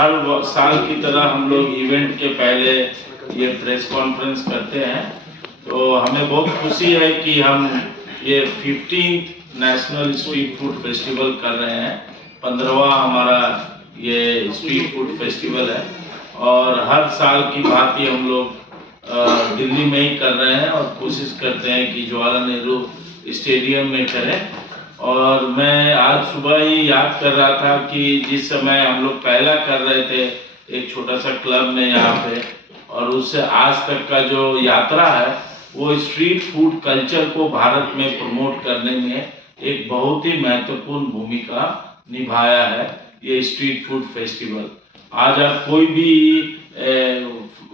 हर साल की तरह हम लोग इवेंट के पहले ये प्रेस कॉन्फ्रेंस करते हैं। तो हमें बहुत खुशी है कि हम ये 15th national street food festival कर रहे हैं। 15वां हमारा ये स्ट्रीट फूड फेस्टिवल है और हर साल की भांति हम लोग दिल्ली में ही कर रहे हैं और कोशिश करते हैं कि जवाहरलाल नेहरू स्टेडियम में करें। और मैं आज सुबह ही याद कर रहा था कि जिस समय हम लोग पहला कर रहे थे एक छोटा सा क्लब में यहाँ पे, और उससे आज तक का जो यात्रा है वो स्ट्रीट फूड कल्चर को भारत में प्रमोट करने में एक बहुत ही महत्वपूर्ण भूमिका निभाया है ये स्ट्रीट फूड फेस्टिवल। आज आप कोई भी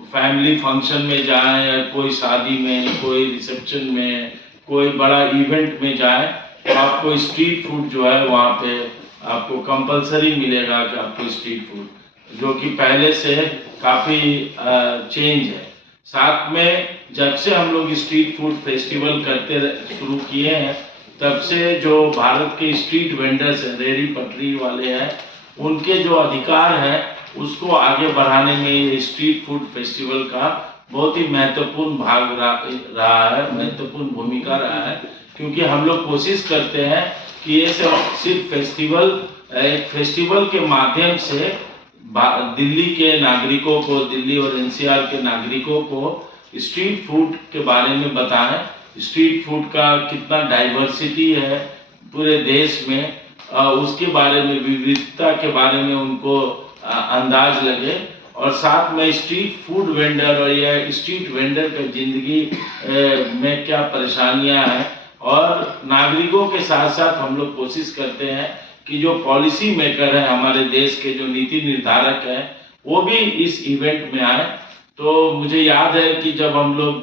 फैमिली फंक्शन में जाएं या कोई शादी में, कोई रिसेप्शन में, कोई बड़ा इवेंट में जाएं तो आपको स्ट्रीट फूड जो है वहाँ पे आपको कंपलसरी मिलेगा कि आपको स्ट्रीट फूड, जो कि पहले से काफ़ी चेंज है। साथ में जब से हम लोग स्ट्रीट फूड फेस्टिवल करते शुरू किए हैं तब से जो भारत के स्ट्रीट वेंडर्स हैं, रेहड़ी पटरी वाले हैं, उनके जो अधिकार हैं उसको आगे बढ़ाने में ये स्ट्रीट फूड फेस्टिवल का बहुत ही महत्वपूर्ण भाग रहा है, महत्वपूर्ण भूमिका रहा है। क्योंकि हम लोग कोशिश करते हैं कि ये सिर्फ एक फेस्टिवल के माध्यम से दिल्ली के नागरिकों को, दिल्ली और एनसीआर के नागरिकों को स्ट्रीट फूड के बारे में बताएं, स्ट्रीट फूड का कितना डाइवर्सिटी है पूरे देश में, उसके बारे में, विविधता के बारे में उनको अंदाज लगे। और साथ में स्ट्रीट फूड वेंडर और यह स्ट्रीट वेंडर की जिंदगी में क्या परेशानियां हैं, और नागरिकों के साथ साथ हम लोग कोशिश करते हैं कि जो पॉलिसी मेकर हैं, हमारे देश के जो नीति निर्धारक हैं, वो भी इस इवेंट में आए। तो मुझे याद है कि जब हम लोग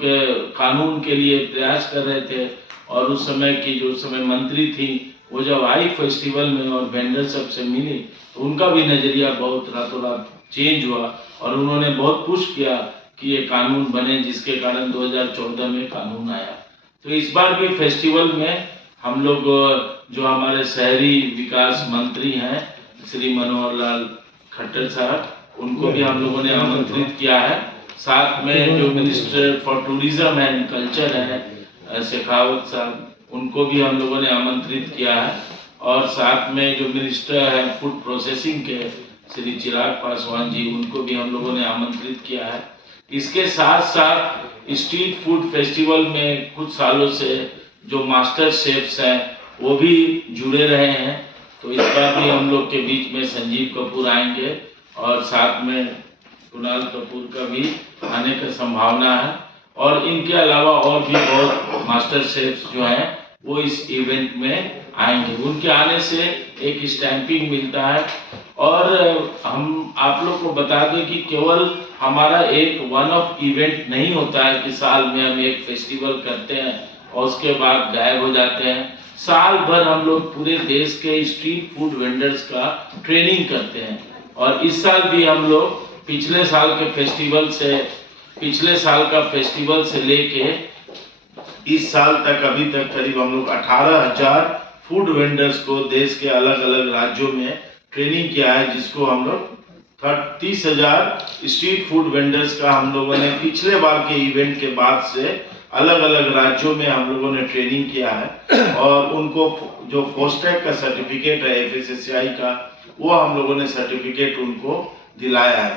कानून के लिए प्रयास कर रहे थे और उस समय की जो मंत्री थी वो जब आई फेस्टिवल में और वेंडर सबसे मिली तो उनका भी नज़रिया बहुत रातों रात चेंज हुआ और उन्होंने बहुत पुश किया कि ये कानून बने, जिसके कारण 2014 में कानून आया। तो इस बार भी फेस्टिवल में हम लोग जो हमारे शहरी विकास मंत्री हैं श्री मनोहर लाल खट्टर साहब, उनको भी हम लोगों ने आमंत्रित किया है। साथ में जो minister for tourism and culture है शेखावत साहब, उनको भी हम लोगों ने आमंत्रित किया है। और साथ में जो मिनिस्टर है फूड प्रोसेसिंग के श्री चिराग पासवान जी, उनको भी हम लोगों ने आमंत्रित किया है। इसके साथ साथ स्ट्रीट फूड फेस्टिवल में कुछ सालों से जो मास्टर शेफ्स हैं वो भी जुड़े रहे हैं। तो इस बार भी हम लोग के बीच में संजीव कपूर आएंगे और साथ में कुणाल कपूर का भी आने का संभावना है। और इनके अलावा और भी बहुत मास्टर शेफ्स जो हैं वो इस इवेंट में आएंगे। उनके आने से एक स्टैंपिंग मिलता है। और हम आप लोग को बता दें कि केवल हमारा एक वन ऑफ इवेंट नहीं होता है कि साल में हम एक फेस्टिवल करते हैं और उसके बाद गायब हो जाते हैं। साल भर हम लोग पूरे देश के स्ट्रीट फूड वेंडर्स का ट्रेनिंग करते हैं। और इस साल भी हम लोग पिछले साल का फेस्टिवल से लेके इस साल तक अभी तक करीब हम लोग 18,000 फूड वेंडर्स को देश के अलग अलग राज्यों में ट्रेनिंग किया है, जिसको हम लोग 30,000 स्ट्रीट फूड वेंडर्स का हम लोगों ने पिछले बार के इवेंट के बाद से अलग अलग राज्यों में हम लोगों ने ट्रेनिंग किया है। और उनको जो फोस्टेक का सर्टिफिकेट है FSSAI का, वो हम लोगों ने सर्टिफिकेट उनको दिलाया है।